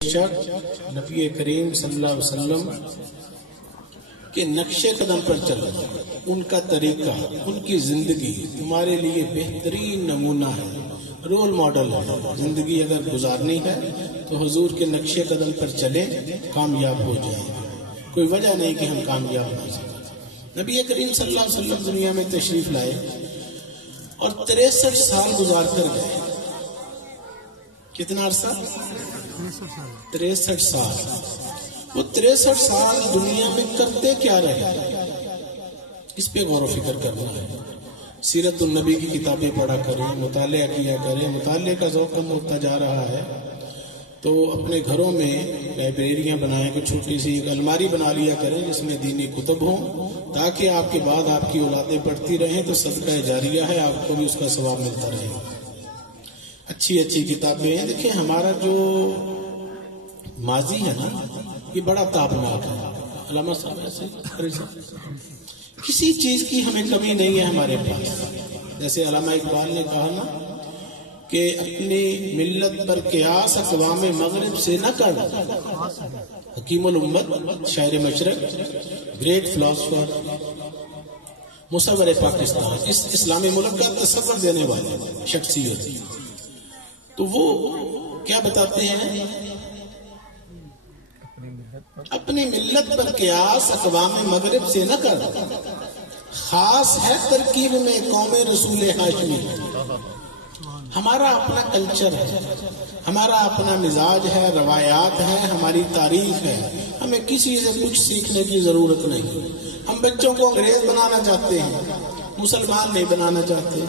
نبی کریم صلی اللہ علیہ وسلم کے نقش قدم پر چلنا، ان کا طریقہ، ان کی زندگی تمہارے لیے بہترین نمونہ ہے، رول ماڈل ہے۔ زندگی اگر گزارنی ہے تو حضور کے نقش قدم پر چلیں، کامیاب ہو جائیں۔ کوئی وجہ نہیں کہ ہم کامیاب ہو سکیں۔ نبی کریم صلی اللہ علیہ وسلم دنیا میں تشریف لائے اور 63 سال گزار کر گئے۔ کتنا عرصہ؟ 63 سال۔ وہ 63 سال دنیا میں کرتے کیا رہے، اس پہ غور و فکر کرنا ہے۔ سیرت النبی کی کتابیں پڑھا کریں، مطالعہ کیا کریں۔ مطالعے کا ذوق کم ہوتا جا رہا ہے تو اپنے گھروں میں لائبریریاں بنائیں، کہ چھوٹی سی ایک الماری بنا لیا کریں جس میں دینی کتب ہوں، تاکہ آپ کے بعد آپ کی اولادیں پڑھتی رہیں تو صدقہ جاریہ ہے، آپ کو بھی اس کا ثواب ملتا رہے۔ اچھی اچھی کتابیں ہیں۔ دیکھیں ہمارا جو ماضی ہے نا، یہ بڑا تابناک ہے۔ علامہ صاحب ایسے کسی چیز کی ہمیں کمی نہیں ہے ہمارے پاس۔ جیسے علامہ اقبال نے کہا نا کہ اپنی ملت پر قیاس اقوام مغرب سے نہ کر۔ حکیم الامت، شاعر مشرق، گریٹ فلاسفر، مصور پاکستان، اس اسلامی ملک کا تصور دینے والے شخصیت، تو وہ کیا بتاتے ہیں؟ اپنی ملت پر قیاس اقوام مغرب سے نہ کر، خاص ہے ترکیب میں قوم رسول ہاشمی۔ ہمارا اپنا کلچر ہے، ہمارا اپنا مزاج ہے، روایات ہیں، ہماری تاریخ ہے۔ ہمیں کسی سے کچھ سیکھنے کی ضرورت نہیں۔ ہم بچوں کو انگریز بنانا چاہتے ہیں، مسلمان نہیں بنانا چاہتے۔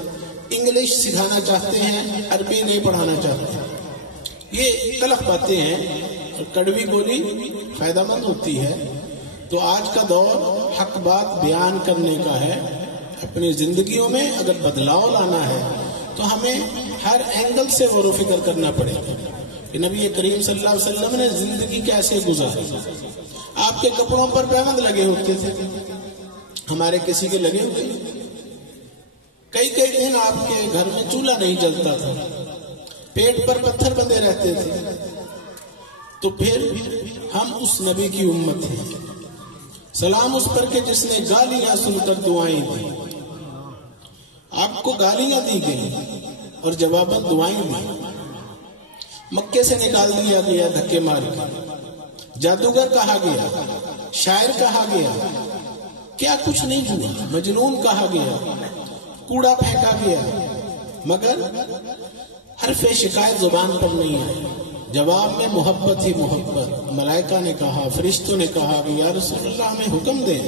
انگلش سکھانا چاہتے ہیں، عربی نہیں پڑھانا چاہتے۔ یہ تلخ باتیں ہیں اور کڑوی گولی فائدہ مند ہوتی ہے۔ تو آج کا دور حق بات بیان کرنے کا ہے۔ اپنی زندگیوں میں اگر بدلاؤ لانا ہے تو ہمیں ہر اینگل سے غور و فکر کرنا پڑے گا کہ نبی کریم صلی اللہ علیہ وسلم نے زندگی کیسے گزاری۔ آپ کے کپڑوں پر پیوند لگے ہوتے تھے، ہمارے کسی کے لگے ہوتے ہیں؟ کئی دن آپ کے گھر میں چولہا نہیں جلتا تھا، پیٹ پر پتھر بندے رہتے تھے۔ تو پھر ہم اس نبی کی امت ہیں۔ سلام اس پر کہ جس نے گالیاں سن کر دعائیں دی۔ آپ کو گالیاں دی گئی اور جواباً دعائیں دی۔ مکے سے نکال دیا گیا دھکے مار کے، جادوگر کہا گیا، شاعر کہا گیا، کیا کچھ نہیں ہوا، مجنون کہا گیا، کوڑا پھینکا گیا، مگر حرف شکایت زبان پر نہیں آئی۔ جواب میں محبت ہی محبت۔ ملائکہ نے کہا، فرشتوں نے کہا کہ یا رسول اللہ ہمیں حکم دیں،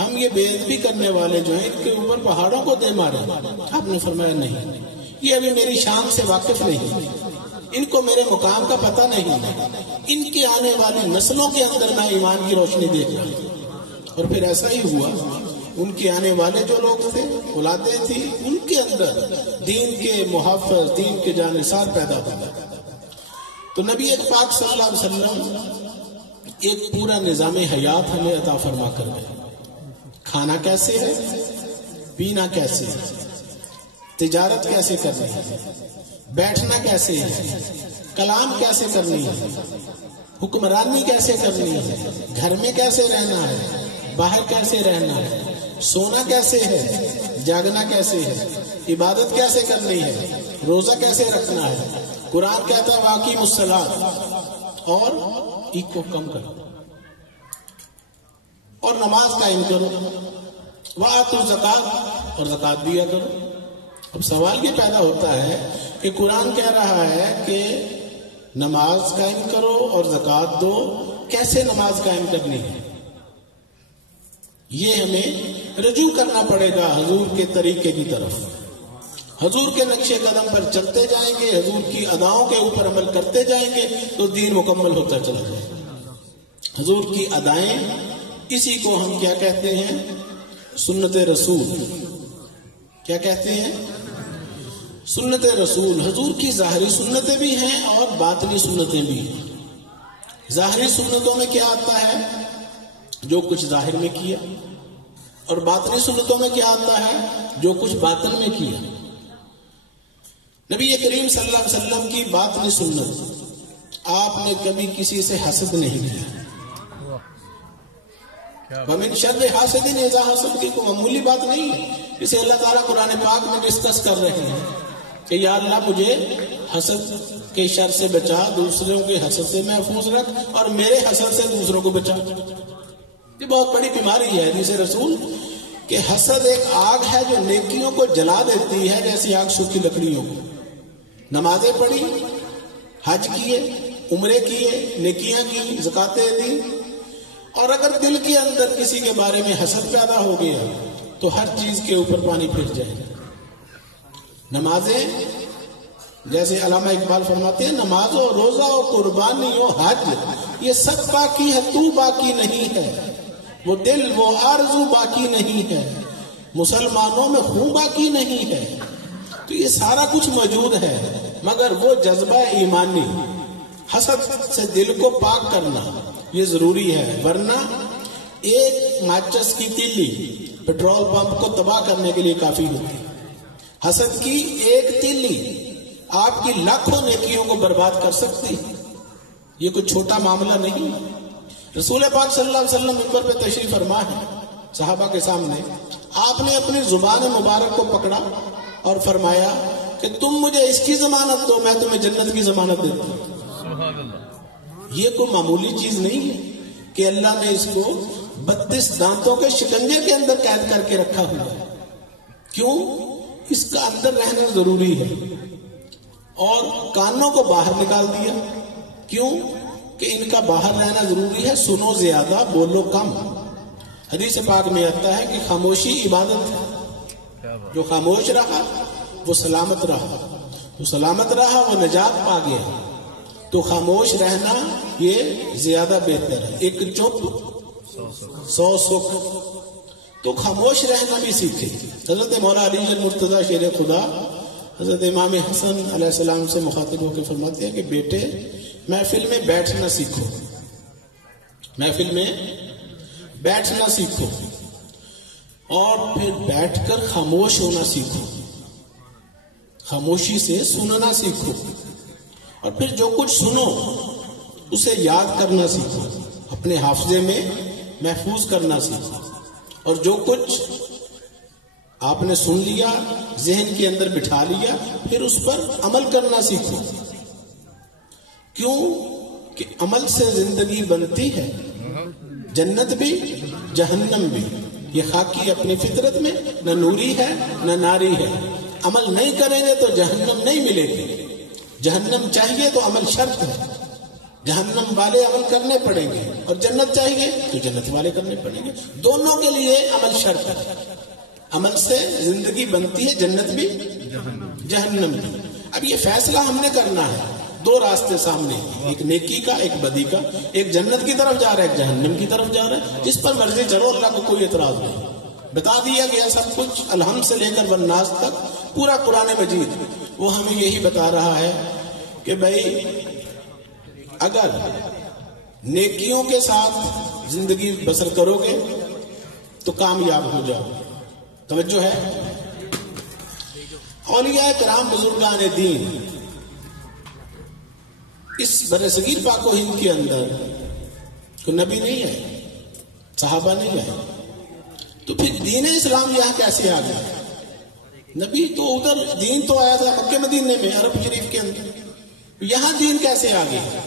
ہم یہ بے ادبی کرنے والے جو ہیں ان کے اوپر پہاڑوں کو دے مارے۔ آپ نے فرمایا نہیں، یہ ابھی میری شان سے واقف نہیں، ان کو میرے مقام کا پتہ نہیں، ان کے آنے والی نسلوں کے اندر میں ایمان کی روشنی دیکھ رہا ہوں۔ اور پھر ایسا ہی ہوا، ان کے آنے والے جو لوگ تھے، اولادیں تھیں، ان کے اندر دین کے محافظ، دین کے جانثار پیدا ہوا۔ تو نبی پاک صلی اللہ علیہ وسلم ایک پورا نظام حیات ہمیں عطا فرما کر گئے۔ کھانا کیسے ہے، پینا کیسے ہے، تجارت کیسے کرنی ہے، بیٹھنا کیسے ہے، کلام کیسے کرنی ہے، حکمرانی کیسے کرنی ہے، گھر میں کیسے رہنا ہے، باہر کیسے رہنا ہے، سونا کیسے ہے، جاگنا کیسے ہے، عبادت کیسے کرنی ہے، روزہ کیسے رکھنا ہے۔ قرآن کہتا ہے واقعی الصلاۃ، اور ایک کو کم کرو اور نماز قائم کرو، وآتوا الزکاۃ، اور زکات دیا کرو۔ اب سوال یہ پیدا ہوتا ہے کہ قرآن کہہ رہا ہے کہ نماز قائم کرو اور زکات دو، کیسے نماز قائم کرنی ہے؟ یہ ہمیں رجوع کرنا پڑے گا حضور کے طریقے کی طرف۔ حضور کے نقش قدم پر چلتے جائیں گے، حضور کی اداؤں کے اوپر عمل کرتے جائیں گے تو دین مکمل ہوتا چلا جائے گا۔ حضور کی ادائیں، اسی کو ہم کیا کہتے ہیں؟ سنت رسول۔ کیا کہتے ہیں؟ سنت رسول۔ حضور کی ظاہری سنتیں بھی ہیں اور باطنی سنتیں بھی ہیں۔ ظاہری سنتوں میں کیا آتا ہے؟ جو کچھ ظاہر میں کیا، اور باطنی سنتوں میں کیا آتا ہے؟ جو کچھ باطن میں کیا۔ نبی کریم صلی اللہ علیہ وسلم کی باطنی سنت، آپ نے کبھی کسی سے حسد نہیں کیا. وَمِن شَرِّ حَاسِدٍ إِذَا حَسَدَ کی کوئی معمولی بات نہیں ہے. اسے اللہ تعالیٰ قرآن پاک میں ڈسکس کر رہے ہیں کہ یا اللہ مجھے حسد کے شر سے بچا، دوسروں کے حسد سے محفوظ رکھ، اور میرے حسد سے دوسروں کو بچا. یہ بہت بڑی بیماری ہے حدیث رسول کہ حسد ایک آگ ہے جو نیکیوں کو جلا دیتی ہے جیسی آگ سوکھی لکڑیوں کو. نمازیں پڑھی، حج کیے، عمرے کیے، نیکیاں کی، زکاتیں دی، اور اگر دل کے اندر کسی کے بارے میں حسد پیدا ہو گیا تو ہر چیز کے اوپر پانی پھر جائے گا. نمازیں، جیسے علامہ اقبال فرماتے ہیں، نماز و روزہ و قربانی و حج یہ سب باقی ہے، تو باقی نہیں ہے. وہ دل وہ آرزو باقی نہیں ہے، مسلمانوں میں خون باقی نہیں ہے. تو یہ سارا کچھ موجود ہے، مگر وہ جذبہ ایمانی، حسد سے دل کو پاک کرنا یہ ضروری ہے. ورنہ ایک ماچس کی تیلی پیٹرول پمپ کو تباہ کرنے کے لیے کافی ہوتی ہے. حسد کی ایک تیلی آپ کی لاکھوں نیکیوں کو برباد کر سکتی. یہ کوئی چھوٹا معاملہ نہیں. رسول پاک صلی اللہ علیہ وسلم منبر پہ تشریف فرما ہے، صحابہ کے سامنے آپ نے اپنی زبان مبارک کو پکڑا اور فرمایا کہ تم مجھے اس کی ضمانت دو، میں تمہیں جنت کی ضمانت دیتا ہوں. یہ کوئی معمولی چیز نہیں ہے کہ اللہ نے اس کو 32 دانتوں کے شکنجے کے اندر قید کر کے رکھا ہوا ہے. کیوں؟ اس کا اندر رہنا ضروری ہے. اور کانوں کو باہر نکال دیا. کیوں؟ کہ ان کا باہر رہنا ضروری ہے. سنو زیادہ، بولو کم. حدیث پاک میں آتا ہے کہ خاموشی عبادت ہے. جو خاموش رہا وہ سلامت رہا، جو سلامت رہا وہ نجات پا گیا. تو خاموش رہنا یہ زیادہ بہتر ہے. ایک چپ 100 سکھ. تو خاموش رہنا بھی سیکھے. حضرت مولا علی المرتضیٰ شیر خدا حضرت امام حسن علیہ السلام سے مخاطب ہو کے فرماتے ہیں کہ بیٹے محفل میں بیٹھنا سیکھو، محفل میں بیٹھنا سیکھو، اور پھر بیٹھ کر خاموش ہونا سیکھو، خاموشی سے سننا سیکھو، اور پھر جو کچھ سنو اسے یاد کرنا سیکھو، اپنے حافظے میں محفوظ کرنا سیکھو، اور جو کچھ آپ نے سن لیا ذہن کے اندر بٹھا لیا پھر اس پر عمل کرنا سیکھو. کیوں کہ عمل سے زندگی بنتی ہے، جنت بھی جہنم بھی. یہ خاکی اپنی فطرت میں نہ نوری ہے نہ ناری ہے. عمل نہیں کریں گے تو جہنم نہیں ملے گی. جہنم چاہیے تو عمل شرط ہے. جہنم والے عمل کرنے پڑیں گے، اور جنت چاہیے تو جنت والے کرنے پڑیں گے. دونوں کے لیے عمل شرط ہے. عمل سے زندگی بنتی ہے، جنت بھی جہنم بھی. اب یہ فیصلہ ہم نے کرنا ہے. 2 راستے سامنے، ایک نیکی کا ایک بدی کا. ایک جنت کی طرف جا رہا ہے، ایک جہنم کی طرف جا رہا ہے. جس پر مرضی چلو، اللہ کو کوئی اعتراض نہیں. بتا دیا گیا سب کچھ الحمد سے لے کر والناس تک. پورا قرآن مجید وہ ہمیں یہی بتا رہا ہے کہ بھائی اگر نیکیوں کے ساتھ زندگی بسر کرو گے تو کامیاب ہو جاؤ. توجہ ہے. اولیاء کرام بزرگان دین اس برصغیر پاک و ہند کے اندر کوئی نبی نہیں ہے، صحابہ نہیں ہے، تو پھر دین اسلام یہاں کیسے آ گیا؟ نبی تو ادھر، دین تو آیا تھا مکہ مدینے میں عرب شریف کے اندر، یہاں دین کیسے آ گیا؟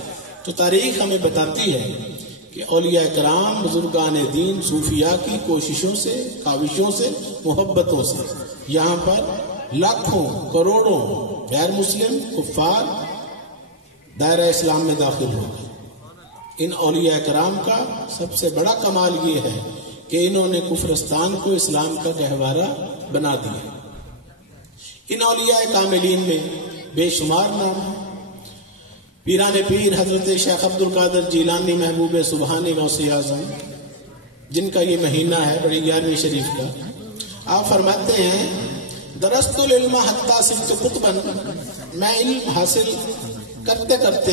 تو تاریخ ہمیں بتاتی ہے کہ اولیاء کرام بزرگان دین صوفیاء کی کوششوں سے، کاوشوں سے، محبتوں سے یہاں پر لاکھوں کروڑوں غیر مسلم کفار دائرہ اسلام میں داخل ہو گئے. ان اولیاء کرام کا سب سے بڑا کمال یہ ہے کہ انہوں نے کفرستان کو اسلام کا گہوارہ بنا دیا. ان اولیاء کاملین میں بے شمار نام ہیں. پیران پیر حضرت شیخ عبد القادر جیلانی محبوب سبحانی غوث اعظم، جن کا یہ مہینہ ہے بڑی 11ویں شریف کا، آپ فرماتے ہیں درست العلم حتی صرت قطبن، میں علم حاصل کرتے کرتے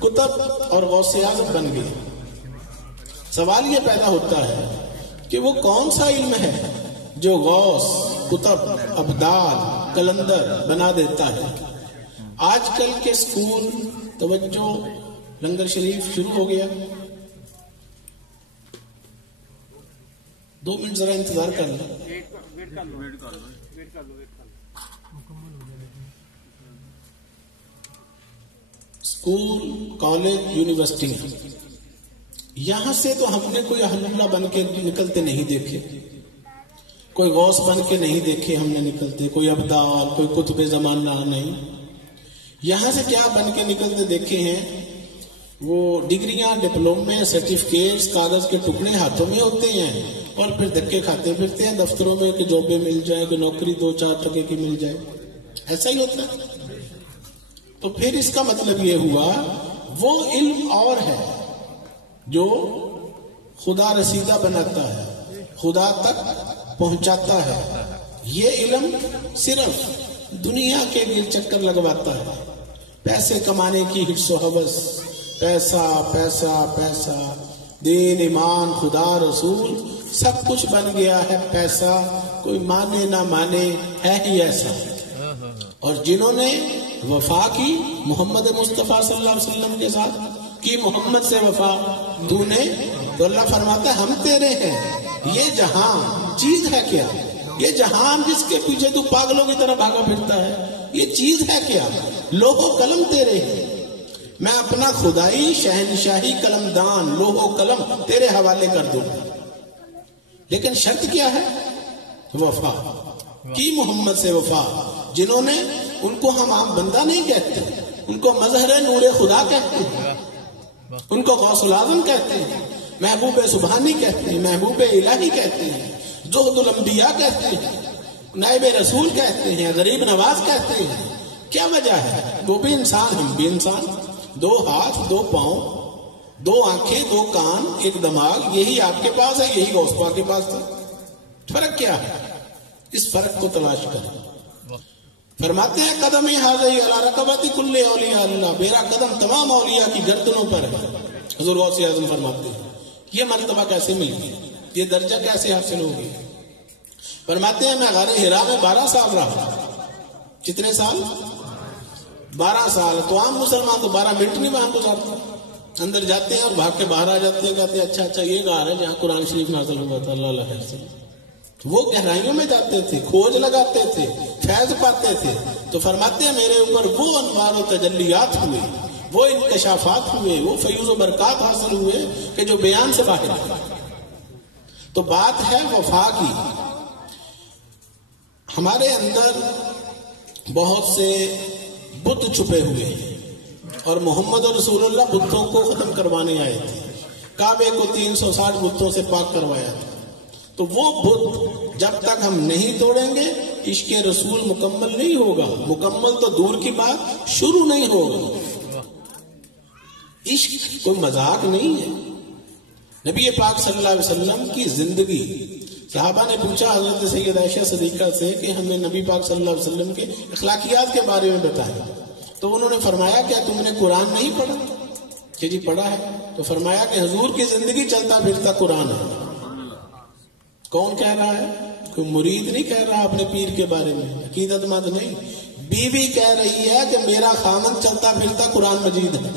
کتب اور غوث اعظم بن گئے. سوال یہ پیدا ہوتا ہے کہ وہ کون سا علم ہے جو غوث، کتب، ابدال، کلندر بنا دیتا ہے؟ آج کل کے سکول توجہ، لنگر شریف شروع ہو گیا. 2 منٹ ذرا انتظار کر لیں. اسکول، کالج، یونیورسٹی، یہاں سے تو ہم نے کوئی اہل اللہ بن کے نکلتے نہیں دیکھے، کوئی غوث بن کے نہیں دیکھے ہم نے نکلتے، کوئی ابدال، کوئی قطب زمانہ نہیں. یہاں سے کیا بن کے نکلتے دیکھے ہیں؟ وہ ڈگریاں، ڈپلومے، سرٹیفکیٹس، کاغذ کے ٹکڑے ہاتھوں میں ہوتے ہیں اور پھر دھکے کھاتے پھرتے ہیں دفتروں میں کہ جابیں مل جائیں، کہ نوکری 2-4 ٹکے کی مل جائے. ایسا ہی ہوتا ہے. تو پھر اس کا مطلب یہ ہوا وہ علم اور ہے جو خدا رسیدہ بناتا ہے، خدا تک پہنچاتا ہے. یہ علم صرف دنیا کے گر چکر لگواتا ہے، پیسے کمانے کی حرص و ہوس، پیسہ پیسہ پیسہ، دین، ایمان، خدا، رسول، سب کچھ بن گیا ہے پیسہ. کوئی مانے نہ مانے ہے ہی ایسا. اور جنہوں نے وفا کی محمد مصطفیٰ صلی اللہ علیہ وسلم کے ساتھ کی، محمد سے وفا تو نے، تو اللہ فرماتا ہے ہم تیرے ہیں. یہ جہان چیز ہے کیا؟ یہ جہان جس کے پیچھے تو پاگلوں کی طرح بھاگا پھرتا ہے، یہ چیز ہے کیا؟ لوح و قلم تیرے ہیں. میں اپنا خدائی شہنشاہی قلم دان، لوح و قلم تیرے حوالے کر دوں. لیکن شرط کیا ہے؟ وفا کی، محمد سے وفا. جنہوں نے، ان کو ہم عام بندہ نہیں کہتے، ان کو مظہر نور خدا کہتے ہیں، ان کو غوث العظم کہتے ہیں، محبوب سبحانی کہتے ہیں، محبوب الہی کہتے ہیں، زہد الانبیاء کہتے ہیں، نائب رسول کہتے ہیں، غریب نواز کہتے ہیں. کیا وجہ ہے؟ وہ بھی انسان، ہم بھی انسان. 2 ہاتھ، 2 پاؤں، 2 آنکھیں، 2 کان، 1 دماغ. یہی آپ کے پاس ہے، یہی غوث پاک کے پاس تھا. فرق کیا ہے؟ اس فرق کو تلاش کریں. فرماتے ہیں قدم حاضی علی رقبۃ کل اولیاء اللہ، میرا قدم تمام اولیاء کی گردنوں پر ہے. حضور غوث اعظم فرماتے ہیں یہ مرتبہ کیسے مل گئی، یہ درجہ کیسے حاصل ہو گئی؟ فرماتے ہیں میں غار حرا میں 12 سال رہا. کتنے سال؟ 12 سال. تو عام مسلمان تو 12 منٹ نہیں وہاں گزارتا. اندر جاتے ہیں اور بھاگ کے باہر آ جاتے ہیں، کہتے ہیں اچھا یہ غار ہے جہاں قرآن شریف نازل ہوا تھا. اللہ اللہ خیر سے. وہ گہرائیوں میں جاتے تھے، کھوج لگاتے تھے، فیض پاتے تھے. تو فرماتے ہیں میرے اوپر وہ انوار و تجلیات ہوئے، وہ انکشافات ہوئے، وہ فیوز و برکات حاصل ہوئے کہ جو بیان سے باہر ہے. تو بات ہے وفا کی. ہمارے اندر بہت سے بت چھپے ہوئے ہیں اور محمد رسول اللہ بتوں کو ختم کروانے آئے تھے. کعبے کو 360 بتوں سے پاک کروایا تھا. تو وہ بت جب تک ہم نہیں توڑیں گے عشق رسول مکمل نہیں ہوگا. مکمل تو دور کی بات، شروع نہیں ہوگا. عشق کوئی مذاق نہیں ہے. نبی پاک صلی اللہ علیہ وسلم کی زندگی، صحابہ نے پوچھا حضرت سید عائشہ صدیقہ سے کہ ہمیں نبی پاک صلی اللہ علیہ وسلم کے اخلاقیات کے بارے میں بتایا. تو انہوں نے فرمایا کیا تم نے قرآن نہیں پڑھا؟ کہ جی پڑھا ہے. تو فرمایا کہ حضور کی زندگی چلتا پھرتا قرآن ہے. کون کہہ رہا ہے؟ کوئی مرید نہیں کہہ رہا اپنے پیر کے بارے میں، عقیدت مند نہیں. بیوی کہہ رہی ہے کہ میرا خامن چلتا پھرتا قرآن مجید ہے.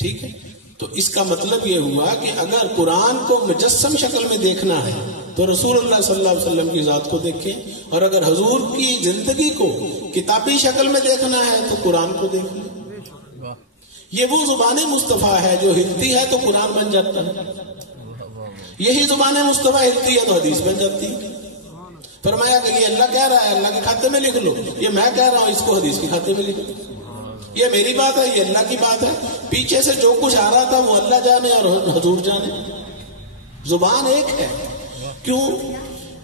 ٹھیک ہے. تو اس کا مطلب یہ ہوا کہ اگر قرآن کو مجسم شکل میں دیکھنا ہے تو رسول اللہ صلی اللہ علیہ وسلم کی ذات کو دیکھیں، اور اگر حضور کی زندگی کو کتابی شکل میں دیکھنا ہے تو قرآن کو دیکھیں. یہ وہ زبان مصطفیٰ ہے جو ہلتی ہے تو قرآن بن جاتا ہے. یہی زبان مصطفیٰ ہلتی ہے تو حدیث بن جاتی ہے. فرمایا کہ یہ اللہ کہہ رہا ہے، اللہ کے کھاتے میں لکھ لو. یہ میں کہہ رہا ہوں، اس کو حدیث کے کھاتے میں لکھ لو. یہ میری بات ہے، یہ اللہ کی بات ہے. پیچھے سے جو کچھ آ رہا تھا وہ اللہ جانے اور حضور جانے. زبان ایک ہے. کیوں؟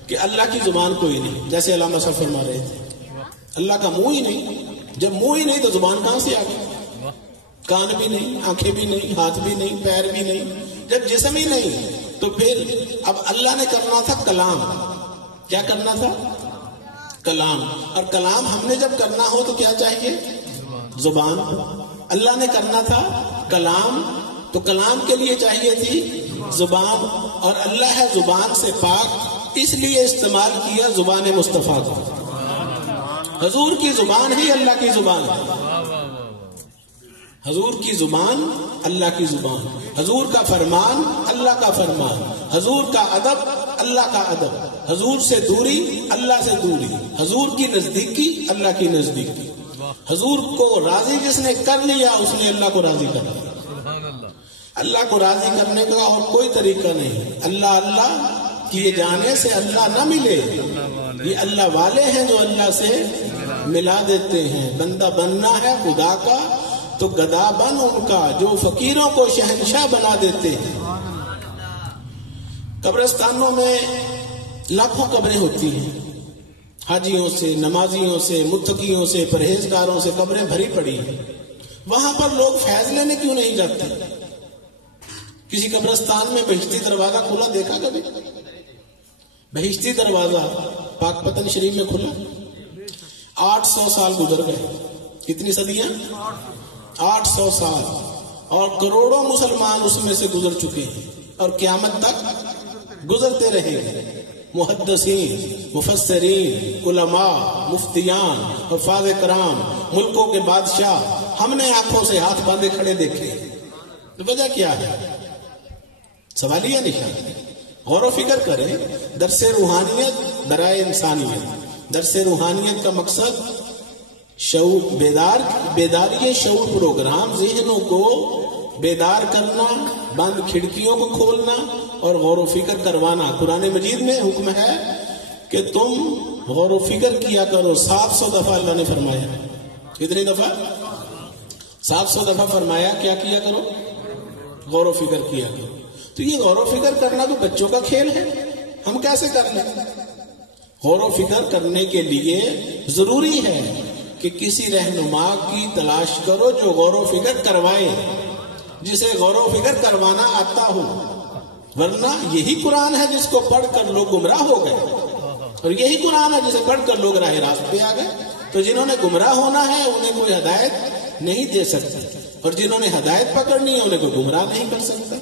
کہ اللہ کی زبان کوئی نہیں. جیسے علامہ صاحب فرما رہے تھے اللہ کا منہ ہی نہیں. جب منہ ہی نہیں تو زبان کہاں سے آ گئی؟ کان بھی نہیں، آنکھیں بھی نہیں، ہاتھ بھی نہیں، پیر بھی نہیں. جب جسم ہی نہیں تو پھر اب اللہ نے کرنا تھا کلام. کیا کرنا تھا؟ کلام. اور کلام ہم نے جب کرنا ہو تو کیا چاہیے؟ زبان. اللہ نے کرنا تھا کلام تو کلام کے لیے چاہیے تھی زبان. اور اللہ ہے زبان سے پاک، اس لیے استعمال کیا زبان مصطفیٰ کو. حضور کی زبان ہی اللہ کی زبان ہے. حضور کی زبان اللہ کی زبان، حضور کا فرمان اللہ کا فرمان، حضور کا ادب اللہ کا ادب، حضور سے دوری اللہ سے دوری، حضور کی نزدیکی اللہ کی نزدیکی، حضور کو راضی جس نے کر لیا اس نے اللہ کو راضی کر لیا۔ اللہ کو راضی کرنے کا اور کوئی طریقہ نہیں۔ اللہ اللہ کیے جانے سے اللہ نہ ملے، یہ اللہ والے ہیں جو اللہ سے ملا دیتے ہیں۔ بندہ بننا ہے خدا کا تو گدا بن ان کا جو فقیروں کو شہنشاہ بنا دیتے ہیں۔ قبرستانوں میں لاکھوں قبریں ہوتی ہیں، حاجیوں سے، نمازیوں سے، متقیوں سے، پرہیزگاروں سے قبریں بھری پڑی ہیں۔ وہاں پر لوگ فیض لینے کیوں نہیں جاتے؟ کسی قبرستان میں بہشتی دروازہ کھلا دیکھا کبھی؟ بہشتی دروازہ پاک پتن شریف میں کھلا، 800 سال گزر گئے۔ کتنی صدیاں؟ 800 سال، اور کروڑوں مسلمان اس میں سے گزر چکے ہیں اور قیامت تک گزرتے رہیں گے۔ محدثین، مفسرین، علماء، مفتیان، حفاظ کرام، ملکوں کے بادشاہ ہم نے آنکھوں سے ہاتھ باندھے کھڑے دیکھے۔ وجہ کیا ہے؟ سوالیہ نشان۔ غور و فکر کریں۔ درس روحانیت برائے انسانیت، درس روحانیت کا مقصد شعور بیداری شعور پروگرام، ذہنوں کو بیدار کرنا، بند کھڑکیوں کو کھولنا اور غور و فکر کروانا۔ قرآن مجید میں حکم ہے کہ تم غور و فکر کیا کرو۔ 700 دفعہ اللہ نے فرمایا۔ کتنی دفعہ؟ 700 دفعہ فرمایا کیا کیا کرو؟ غور و فکر کیا کرو۔ تو یہ غور و فکر کرنا تو بچوں کا کھیل ہے، ہم کیسے کر لیں؟ غور و فکر کرنے کے لیے ضروری ہے کہ کسی رہنما کی تلاش کرو جو غور و فکر کروائے، جسے غور و فکر کروانا آتا ہو، ورنہ یہی قرآن ہے جس کو پڑھ کر لوگ گمراہ ہو گئے، اور یہی قرآن ہے جسے پڑھ کر لوگ راہ راست پہ آ گئے۔ تو جنہوں نے گمراہ ہونا ہے انہیں کوئی ہدایت نہیں دے سکتا، اور جنہوں نے ہدایت پکڑنی ہے انہیں کوئی گمراہ نہیں کر سکتا۔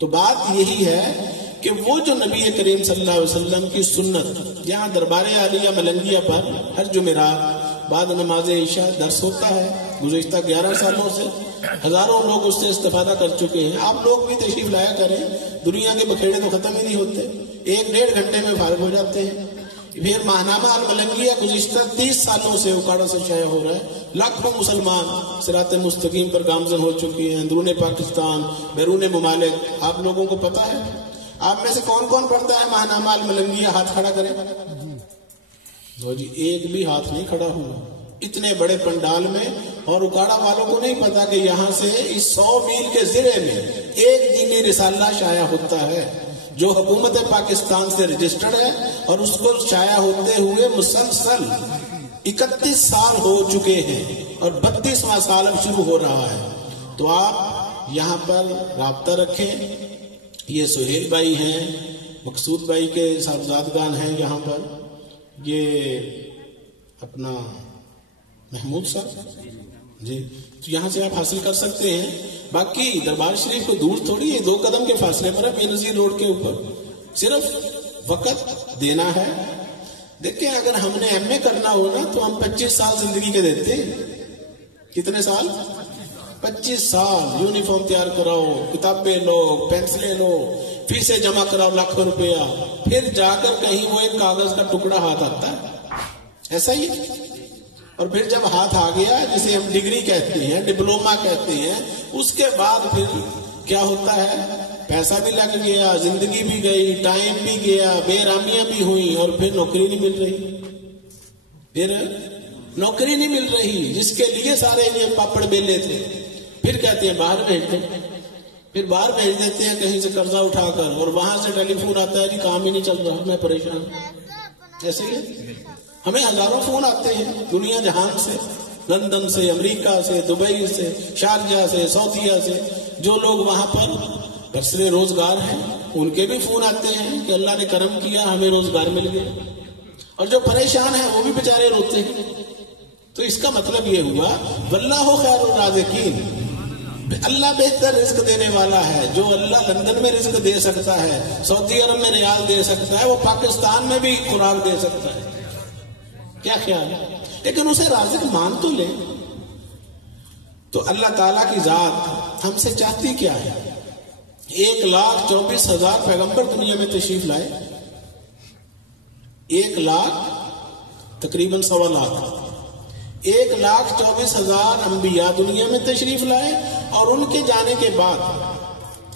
تو بات یہی ہے کہ وہ جو نبی کریم صلی اللہ علیہ وسلم کی سنت، یہاں دربار عالیہ ملنگیہ پر ہر جمعرات بعد نماز عشاء درس ہوتا ہے، گزشتہ 11 سالوں سے ہزاروں لوگ اس سے استفادہ کر چکے ہیں۔ آپ لوگ بھی تشریف لایا کریں، دنیا کے بکھیڑے تو ختم ہی نہیں ہوتے، 1-1.5 گھنٹے میں فارغ ہو جاتے ہیں۔ پھر ماہنامہ الملنگیہ گزشتہ 30 سالوں سے اکاڑا سے شائع ہو رہا ہے، لاکھوں مسلمان صراط مستقیم پر گامزن ہو چکے ہیں، اندرون پاکستان، بیرون ممالک۔ آپ لوگوں کو پتا ہے؟ آپ میں سے کون کون پڑھتا ہے ماہنامہ الملنگیہ؟ ہاتھ کھڑا کریں۔ دو جی، ایک بھی ہاتھ نہیں کھڑا ہوا اتنے بڑے پنڈال میں، اور اکاڑا والوں کو نہیں پتا کہ یہاں سے اس 100 میل کے زرے میں ایک دینی رسالہ شائع ہوتا ہے جو حکومت پاکستان سے رجسٹرڈ ہے، اور اس کو شائع ہوتے ہوئے مسلسل 31 سال ہو چکے ہیں، اور 32واں سال اب شروع ہو رہا ہے۔ تو آپ یہاں پر رابطہ رکھیں۔ یہ سہیل بھائی ہیں، مقصود بھائی کے صاحبزادگان ہیں یہاں پر، یہ اپنا محمود صاحب جی، تو یہاں سے آپ حاصل کر سکتے ہیں۔ باقی دربار شریف کو دور تھوڑی ہے، 2 قدم کے فاصلے پر ہے، بے نظیر روڈ کے اوپر، صرف وقت دینا ہے۔ دیکھیں اگر ہم نے ایم اے کرنا ہو نا تو ہم 25 سال زندگی کے دیتے ہیں۔ کتنے سال؟ 25 سال۔ یونیفارم تیار کراؤ، کتابیں لو، پینسلیں لو، فیسیں جمع کراؤ لاکھوں روپیہ، پھر جا کر کہیں وہ ایک کاغذ کا ٹکڑا ہاتھ آتا ہے، ایسا ہی۔ اور پھر جب ہاتھ آ گیا، جسے ہم ڈگری کہتے ہیں، ڈپلوما کہتے ہیں، اس کے بعد پھر کیا ہوتا ہے؟ پیسہ بھی لگ گیا، زندگی بھی گئی، ٹائم بھی گیا، بے رامیاں بھی ہوئی، اور پھر نوکری نہیں مل رہی۔ پھر نوکری نہیں مل رہی جس کے لیے سارے یہ پاپڑ بیلے تھے، پھر کہتے ہیں باہر بھیج دیں، پھر باہر بھیج دیتے ہیں کہیں سے قرضہ اٹھا کر، اور وہاں سے ٹیلی فون آتا ہے کہ کام ہی نہیں چل رہا، میں پریشان ہوں۔ ایسے ہی ہمیں ہزاروں فون آتے ہیں دنیا جہان سے، لندن سے، امریکہ سے، دبئی سے، شارجہ سے، سعودیہ سے۔ جو لوگ وہاں پر برسر روزگار ہیں ان کے بھی فون آتے ہیں کہ اللہ نے کرم کیا، ہمیں روزگار مل گیا، اور جو پریشان ہیں وہ بھی بیچارے روتے ہیں۔ تو اس کا مطلب یہ ہوا واللہ خیر الرازقین، اللہ بہتر رزق دینے والا ہے۔ جو اللہ لندن میں رزق دے سکتا ہے، سعودی عرب میں ریال دے سکتا ہے، وہ پاکستان میں بھی خوراک دے سکتا ہے۔ کیا خیال ہے؟ لیکن اسے رازق مان تو لے۔ تو اللہ تعالیٰ کی ذات ہم سے چاہتی کیا ہے؟ 1,24,000 پیغمبر دنیا میں تشریف لائے، 1 لاکھ تقریباً 1.25 لاکھ، 1,24,000 انبیاء دنیا میں تشریف لائے، اور ان کے جانے کے بعد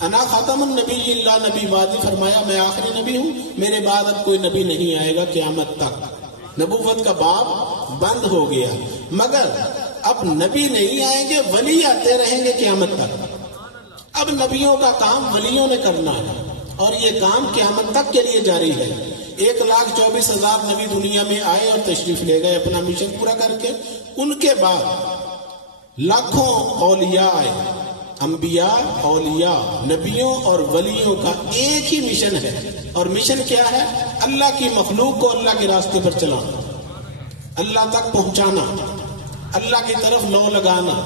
انا خاتم النبی اللہ نبی بعدی فرمایا میں آخری نبی ہوں، میرے بعد اب کوئی نبی نہیں آئے گا قیامت تک، نبوت کا باب بند ہو گیا، مگر اب نبی نہیں آئیں گے، ولی آتے رہیں گے قیامت تک۔ اب نبیوں کا کام ولیوں نے کرنا ہے، اور یہ کام قیامت تک کے لیے جاری ہے۔ 1,24,000 نبی دنیا میں آئے اور تشریف لے گئے اپنا مشن پورا کر کے، ان کے بعد لاکھوں اولیاء آئے، انبیاء، اولیاء، نبیوں اور ولیوں کا ایک ہی مشن ہے، اور مشن کیا ہے؟ اللہ کی مخلوق کو اللہ کے راستے پر چلانا، اللہ تک پہنچانا، اللہ کی طرف لو لگانا،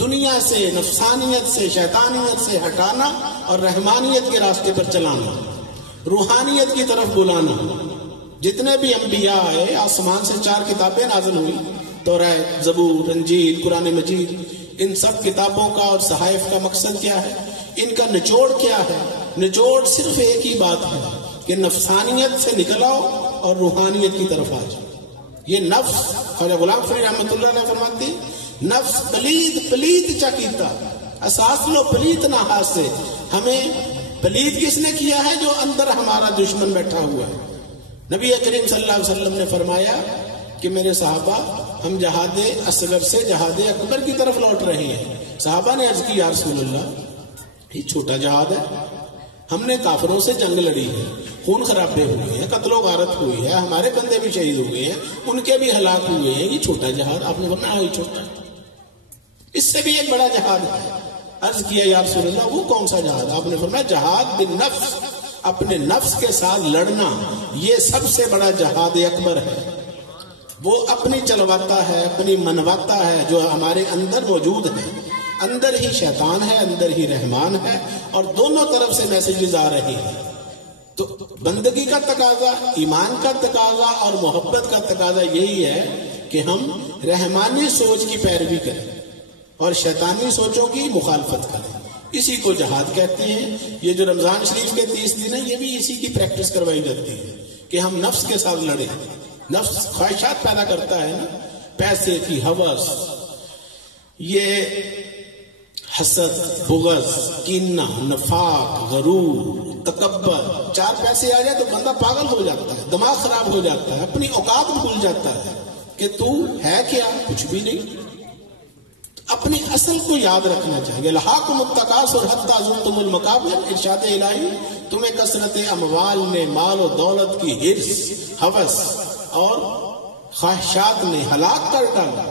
دنیا سے، نفسانیت سے، شیطانیت سے ہٹانا اور رحمانیت کے راستے پر چلانا، روحانیت کی طرف بلانا۔ جتنے بھی انبیاء آئے، آسمان سے 4 کتابیں نازل ہوئی، توراۃ، زبور، انجیل، قرآن مجید، ان سب کتابوں کا اور صحائف کا مقصد کیا ہے؟ ان کا نچوڑ کیا ہے؟ نچوڑ صرف ایک ہی بات ہے کہ نفسانیت سے نکل آؤ اور روحانیت کی طرف آ جاؤ۔ یہ نفس، خواجہ غلام فرید رحمۃ اللہ علیہ فرماتے ہیں، نفس پلید چکیتا اساس لو پلیت نہ ہاتھ سے، ہمیں پلید کس نے کیا ہے؟ جو اندر ہمارا دشمن بیٹھا ہوا ہے۔ نبی کریم صلی اللہ علیہ وسلم نے فرمایا کہ میرے صحابہ، ہم جہاد اصغر سے جہاد اکبر کی طرف لوٹ رہے ہیں۔ صحابہ نے عرض کی یا رسول اللہ، یہ چھوٹا جہاد ہے، ہم نے کافروں سے جنگ لڑی ہے، خون خرابے ہوئے ہیں، قتل و غارت ہوئی ہے، ہمارے بندے بھی شہید ہوئے ہیں، ان کے بھی ہلاک ہوئے ہیں، یہ چھوٹا جہاد؟ آپ نے فرمایا یہ چھوٹا، اس سے بھی ایک بڑا جہاد ہے۔ عرض کیا یا رسول اللہ وہ کون سا جہاد؟ آپ نے فرمایا جہاد بالنفس، اپنے نفس کے ساتھ لڑنا، یہ سب سے بڑا جہاد اکبر ہے۔ وہ اپنی چلواتا ہے، اپنی منواتا ہے، جو ہمارے اندر موجود ہے، اندر ہی شیطان ہے، اندر ہی رحمان ہے، اور دونوں طرف سے میسیجز آ رہے ہیں۔ تو بندگی کا تقاضا، ایمان کا تقاضا اور محبت کا تقاضا یہی ہے کہ ہم رحمانی سوچ کی پیروی کریں اور شیطانی سوچوں کی مخالفت کریں۔ اسی کو جہاد کہتے ہیں۔ یہ جو رمضان شریف کے 30 دن ہیں، یہ بھی اسی کی پریکٹس کروائی جاتی ہے کہ ہم نفس کے ساتھ لڑیں۔ نفس خواہشات پیدا کرتا ہے نا، پیسے کی ہوس، یہ حسد، بغض، کینہ، نفاق، غرور، تکبر، 4 پیسے آ جائے تو بندہ پاگل ہو جاتا ہے، دماغ خراب ہو جاتا ہے، اپنی اوقات بھول جاتا ہے کہ تو ہے کیا، کچھ بھی نہیں۔ اپنی اصل کو یاد رکھنا چاہیے۔ لہاکم التکاثر حتی زرتم المقابر، ارشاد الہی، تمہیں کثرت اموال نے، مال و دولت کی ہرس، ہوس اور خواہشات نے ہلاک کر ڈالا۔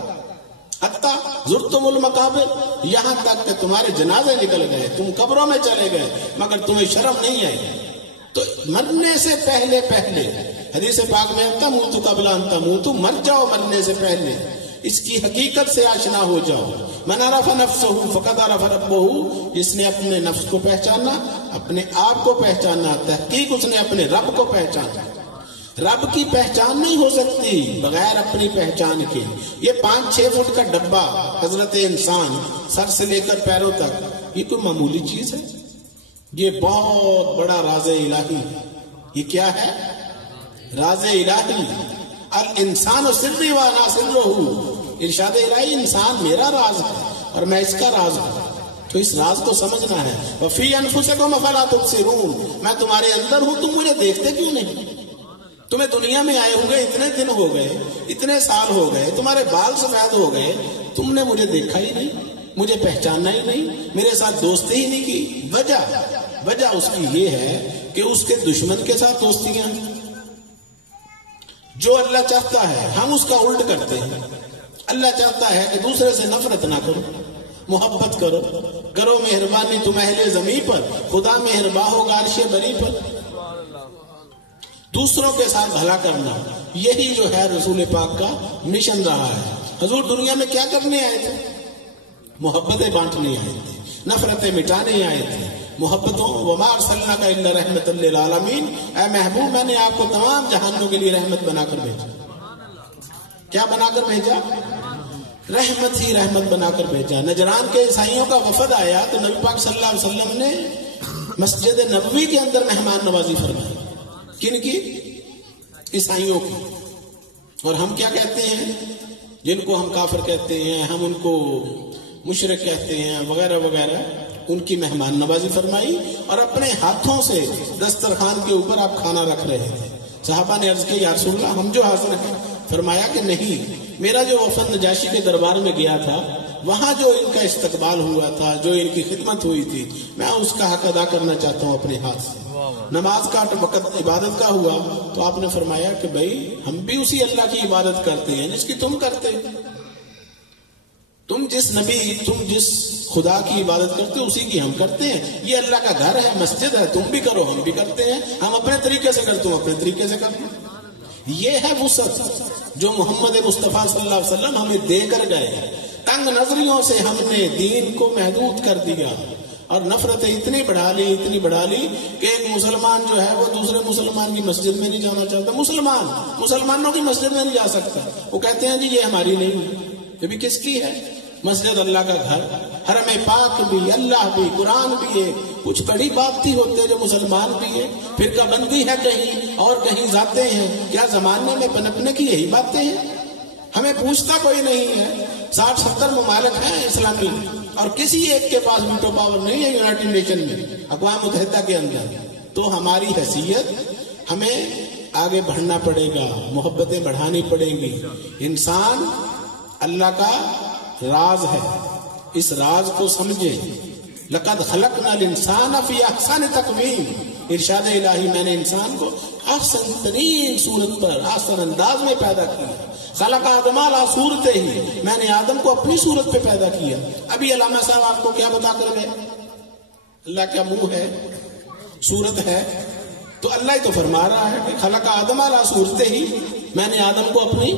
حتی زرتم المقابر، یہاں تک کہ تمہارے جنازے نکل گئے، تم قبروں میں چلے گئے، مگر تمہیں شرم نہیں آئی۔ تو مرنے سے پہلے حدیث پاک میں تموت قبل ان تموت، مر جاؤ مرنے سے پہلے، اس کی حقیقت سے آشنا ہو جاؤ۔ من عرف نفسہ فقد عرف ربہ، جس نے اپنے نفس کو پہچانا، اپنے آپ کو پہچانا، تحقیق اس نے اپنے رب کو پہچانا۔ رب کی پہچان نہیں ہو سکتی بغیر اپنی پہچان کے۔ یہ 5-6 فٹ کا ڈبہ حضرت انسان، سر سے لے کر پیروں تک، یہ کوئی معمولی چیز ہے؟ یہ بہت بڑا راز الہی ہے۔ یہ کیا ہے؟ راز الہی۔ الانسان سری وانا سرہ، ارشاد الہی، انسان میرا راز ہے اور میں اس کا راز ہوں۔ تو اس راز کو سمجھنا ہے۔ وفی انفسکم افلا تبصرون، میں تمہارے اندر ہوں، تم مجھے دیکھتے کیوں نہیں؟ تمہیں دنیا میں آئے ہوں گے اتنے دن ہو گئے، اتنے سال ہو گئے، تمہارے بال سفید ہو گئے، تم نے مجھے دیکھا ہی نہیں، مجھے پہچانا ہی نہیں، میرے ساتھ دوستی ہی نہیں کی۔ وجہ اس کی یہ ہے کہ اس کے دشمن کے ساتھ دوستیاں، جو اللہ چاہتا ہے ہم اس کا الٹ کرتے ہیں۔ اللہ چاہتا ہے کہ دوسرے سے نفرت نہ کرو، محبت کرو مہربانی تم اہل زمین پر، خدا مہرباں ہوگا عرش بری پر۔ دوسروں کے ساتھ بھلا کرنا، یہی جو ہے رسول پاک کا مشن رہا ہے۔ حضور دنیا میں کیا کرنے آئے تھے؟ محبتیں بانٹنے آئے تھے، نفرتیں مٹانے آئے تھے، محبتوں وما ارسلناک الا رحمۃ للعالمین، اے محبوب میں نے آپ کو تمام جہانوں کے لیے رحمت بنا کر بھیجا۔ کیا بنا کر بھیجا؟ رحمت ہی رحمت بنا کر بھیجا. نجران کے عیسائیوں کا وفد آیا تو نبی پاک صلی اللہ علیہ وسلم نے مسجد نبوی کے اندر مہمان نوازی فرمائی. کن کی؟ عیسائیوں کی. اور ہم کیا کہتے ہیں؟ جن کو ہم کافر کہتے ہیں، ہم ان کو مشرک کہتے ہیں وغیرہ وغیرہ، ان کی مہمان نوازی فرمائی اور اپنے ہاتھوں سے دسترخوان کے اوپر آپ کھانا رکھ رہے تھے. صحابہ نے عرض کی یا رسول اللہ ہم جو حاضر ہیں. فرمایا کہ نہیں، میرا جو وفد نجاشی کے دربار میں گیا تھا وہاں جو ان کا استقبال ہوا تھا، جو ان کی خدمت ہوئی تھی، میں اس کا حق ادا کرنا چاہتا ہوں اپنے ہاتھ سے. نماز کا وقت عبادت کا ہوا تو آپ نے فرمایا کہ بھائی ہم بھی اسی اللہ کی عبادت کرتے ہیں جس کی تم کرتے ہیں. تم جس خدا کی عبادت کرتے ہو اسی کی ہم کرتے ہیں. یہ اللہ کا گھر ہے، مسجد ہے، تم بھی کرو ہم بھی کرتے ہیں. ہم اپنے طریقے سے کرتے ہوں اپنے طریقے سے کرتے ہیں. یہ ہے وسعت جو محمد مصطفیٰ صلی اللہ علیہ وسلم ہمیں دے کر گئے. تنگ نظریوں سے ہم نے دین کو محدود کر دیا اور نفرتیں اتنی بڑھا لی کہ ایک مسلمان جو ہے وہ دوسرے مسلمان کی مسجد میں نہیں جانا چاہتا. مسلمانوں کی مسجد میں نہیں جا سکتا. وہ کہتے ہیں جی یہ ہماری نہیں ہے. یہ بھی کس کی ہے؟ مسجد اللہ کا گھر، حرم پاک بھی، اللہ بھی، قرآن بھی ہے. کچھ بڑی بات تھی ہوتے جو مسلمان بھی ہے، فرقہ بندی ہے کہیں اور کہیں جاتے ہیں. کیا زمانے میں پنپنے کی یہی باتیں ہیں؟ ہمیں پوچھتا کوئی نہیں ہے. 60-70 ممالک ہیں اسلامی اور کسی ایک کے پاس ویٹو پاور نہیں ہے یونائٹڈ نیشن میں، اقوام متحدہ کے اندر. تو ہماری حیثیت ہمیں آگے بڑھنا پڑے گا، محبتیں بڑھانی پڑیں گی. انسان اللہ کا راز ہے، اس راز کو سمجھے. لقد خلقنا الانسان فی احسن تقویم. ارشاد الہی میں نے انسان کو احسن ترین صورت پر، احسن انداز میں پیدا کیا. خلق آدم علی صورتہ ہی، میں نے آدم کو اپنی صورت پہ پیدا کیا. ابھی علامہ صاحب آپ کو کیا بتا کر گئے؟ اللہ کا منہ ہے، صورت ہے، تو اللہ ہی تو فرما رہا ہے کہ خلق آدم علی صورتہ ہی، میں نے آدم کو اپنی